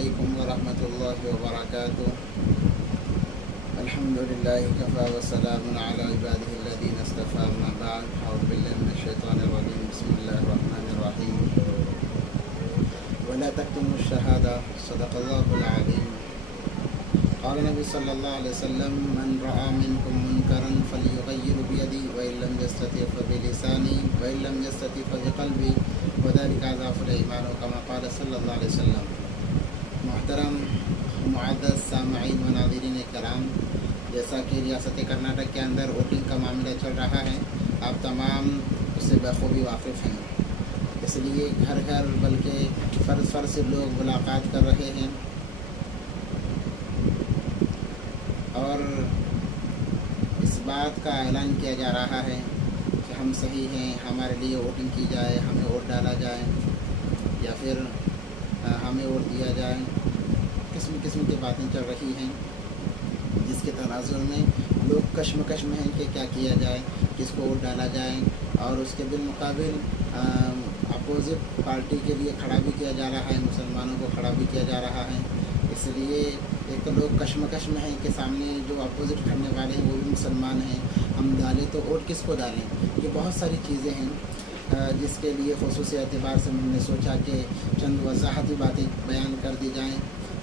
علیکم ورحمۃ اللہ وبرکاتہ۔ الحمدللہ کفا وسلام علی عبادہ الذین اصطفیٰ، اما بعد، اعوذ باللہ من الشیطان الرجیم، بسم اللہ الرحمن الرحیم۔ ولا تکتموا الشہادہ، صدق اللہ العظیم۔ قال نبی صلی اللہ علیہ وسلم: من رأى منکم منکرا فلیغیر بیدہ وإن لم یستطع فبلسانہ وإن لم یستطع فبقلبہ وذلک اضعف الایمان، کما قال صلی اللہ علیہ وسلم۔ محترم معزز سامعین و ناظرین کرام، جیسا کہ ریاست کرناٹک کے اندر ووٹنگ کا معاملہ چل رہا ہے، آپ تمام اس سے بخوبی واقف ہیں، اس لیے گھر گھر بلکہ فرض سے لوگ ملاقات کر رہے ہیں اور اس بات کا اعلان کیا جا رہا ہے کہ ہم صحیح ہیں، ہمارے لیے ووٹنگ کی جائے، ہمیں ووٹ ڈالا جائے یا پھر ہمیں ووٹ دیا جائے۔ قسم کی باتیں چل رہی ہیں، جس کے تناظر میں لوگ کشمکش میں ہیں کہ کیا کیا جائے، کس کو ووٹ ڈالا جائے، اور اس کے بالمقابل اپوزٹ پارٹی کے لیے کھڑا بھی کیا جا رہا ہے، مسلمانوں کو کھڑا بھی کیا جا رہا ہے۔ اس لیے ایک تو لوگ کشمکش میں ہیں کہ سامنے جو اپوزٹ کھڑنے والے ہیں وہ بھی مسلمان ہیں، ہم ڈالیں تو ووٹ کس کو ڈالیں۔ یہ بہت ساری چیزیں ہیں جس کے لیے خصوصی اعتبار سے ہم نے سوچا کہ چند وضاحتی باتیں بیان کر دی جائیں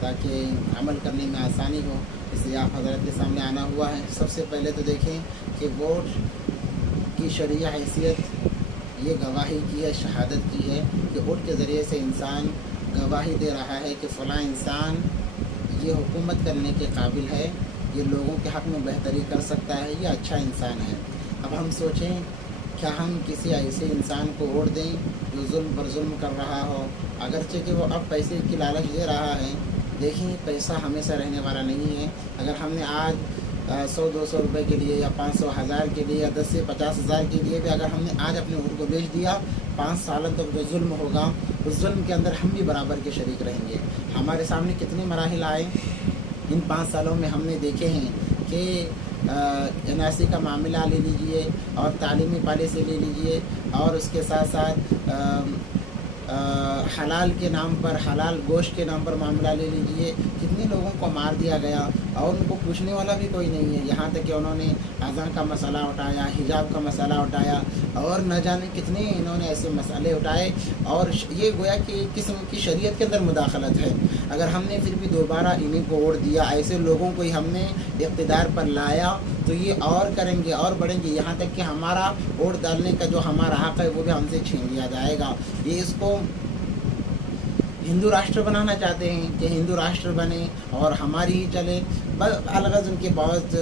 تاکہ عمل کرنے میں آسانی ہو، اس لیے آپ حضرات کے سامنے آنا ہوا ہے۔ سب سے پہلے تو دیکھیں کہ ووٹ کی شرعی حیثیت یہ گواہی کی ہے، شہادت کی ہے کہ ووٹ کے ذریعے سے انسان گواہی دے رہا ہے کہ فلاں انسان یہ حکومت کرنے کے قابل ہے، یہ لوگوں کے حق میں بہتری کر سکتا ہے، یہ اچھا انسان ہے۔ اب ہم سوچیں کیا ہم کسی ایسے انسان کو ووٹ دیں جو ظلم پر ظلم کر رہا ہو، اگرچہ کہ وہ اب پیسے کی لالچ دے رہا ہے۔ دیکھیں پیسہ ہمیشہ رہنے والا نہیں ہے۔ اگر ہم نے آج 100-200 روپے کے لیے یا 500-1000 کے لیے یا 10 سے 50,000 کے لیے بھی اگر ہم نے آج اپنے ووٹ کو بیچ دیا، 5 سالوں تک جو ظلم ہوگا اس ظلم کے اندر ہم بھی برابر کے شریک رہیں گے۔ ہمارے سامنے کتنے مراحل آئے ان 5 سالوں میں، ہم نے دیکھے ہیں کہ NRC کا معاملہ لے لیجئے اور تعلیمی پالیسی لے لیجئے، اور اس کے ساتھ ساتھ حلال کے نام پر، حلال گوشت کے نام پر معاملہ لے لیجئے، کتنے لوگوں کو مار دیا گیا اور ان کو پوچھنے والا بھی کوئی نہیں ہے۔ یہاں تک کہ انہوں نے اذان کا مسئلہ اٹھایا، حجاب کا مسئلہ اٹھایا، اور نہ جانے کتنے انہوں نے ایسے مسئلے اٹھائے، اور یہ گویا کہ ایک قسم کی شریعت کے اندر مداخلت ہے۔ اگر ہم نے پھر بھی دوبارہ انہیں کو ووٹ دیا، ایسے لوگوں کو ہی ہم نے اقتدار پر لایا، تو یہ اور کریں گے اور بڑھیں گے، یہاں تک کہ ہمارا ووٹ ڈالنے کا جو ہمارا حق ہے وہ بھی ہم سے چھین لیا جائے گا۔ یہ اس کو ہندو راشٹر بنانا چاہتے ہیں کہ ہندو راشٹر بنے اور ہماری ہی چلے، الغرض ان کے بہت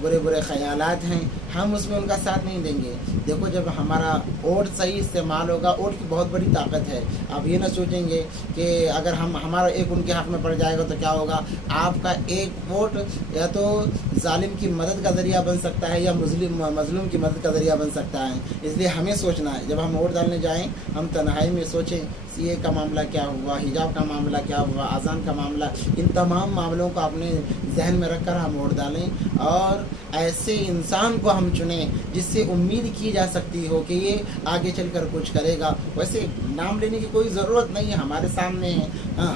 برے خیالات ہیں، ہم اس میں ان کا ساتھ نہیں دیں گے۔ دیکھو جب ہمارا ووٹ صحیح استعمال ہوگا، ووٹ کی بہت بڑی طاقت ہے۔ آپ یہ نہ سوچیں گے کہ اگر ہمارا ایک ان کے حق میں پڑ جائے گا تو کیا ہوگا۔ آپ کا ایک ووٹ یا تو ظالم کی مدد کا ذریعہ بن سکتا ہے یا مظلوم کی مدد کا ذریعہ بن سکتا ہے۔ اس لیے ہمیں سوچنا ہے، جب ہم ووٹ ڈالنے جائیں ہم تنہائی میں سوچیں CA کا معاملہ کیا ہوا، حجاب کا معاملہ کیا ہوا، اذان کا معاملہ، ان تمام معاملوں کو اپنے ذہن میں رکھ کر ہم ووٹ ڈالیں اور ایسے انسان کو ہم چنیں جس سے امید کی جا سکتی ہو کہ یہ آگے چل کر کچھ کرے گا۔ ویسے نام لینے کی کوئی ضرورت نہیں ہے، ہمارے سامنے ہیں،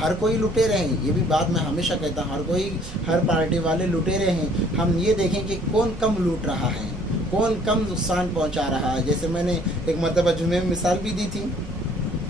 ہر کوئی لٹیرے ہیں، یہ بھی بات میں ہمیشہ کہتا ہوں، ہر پارٹی والے لٹیرے ہیں۔ ہم یہ دیکھیں کہ کون کم لوٹ رہا ہے، کون کم نقصان پہنچا رہا ہے۔ جیسے میں نے ایک مرتبہ جمعے میں مثال بھی دی تھی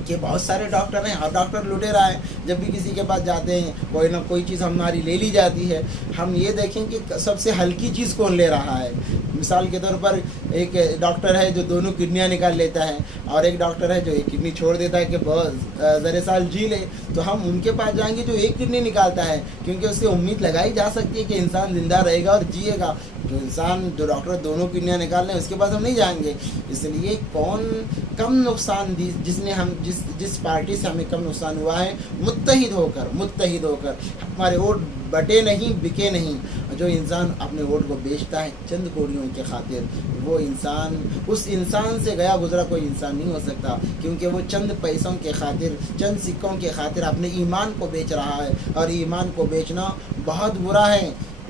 کہ بہت سارے ڈاکٹر ہیں، ہر ڈاکٹر لٹے رہا ہے، جب بھی کسی کے پاس جاتے ہیں کوئی نہ کوئی چیز ہماری لے لی جاتی ہے۔ ہم یہ دیکھیں کہ سب سے ہلکی چیز کون لے رہا ہے۔ مثال کے طور پر ایک ڈاکٹر ہے جو دونوں کڈنیاں نکال لیتا ہے، اور ایک ڈاکٹر ہے جو ایک کڈنی چھوڑ دیتا ہے کہ بہت زر سال جی لے، تو ہم ان کے پاس جائیں گے جو ایک کڈنی نکالتا ہے، کیونکہ اس سے امید لگائی جا سکتی ہے کہ انسان زندہ رہے گا اور جیے گا۔ جو ڈاکٹر دونوں کڈنیاں نکال لیں اس کے پاس ہم نہیں جائیں گے۔ اس لیے کون کم نقصان دی، جس پارٹی سے ہمیں کم نقصان ہوا ہے، متحد ہو کر ہمارے ووٹ بٹے نہیں، بکے نہیں۔ جو انسان اپنے ووٹ کو بیچتا ہے چند کوڑیوں کے خاطر، وہ انسان اس انسان سے گیا گزرا کوئی انسان نہیں ہو سکتا، کیونکہ وہ چند پیسوں کے خاطر، چند سکوں کے خاطر اپنے ایمان کو بیچ رہا ہے، اور ایمان کو بیچنا بہت برا ہے۔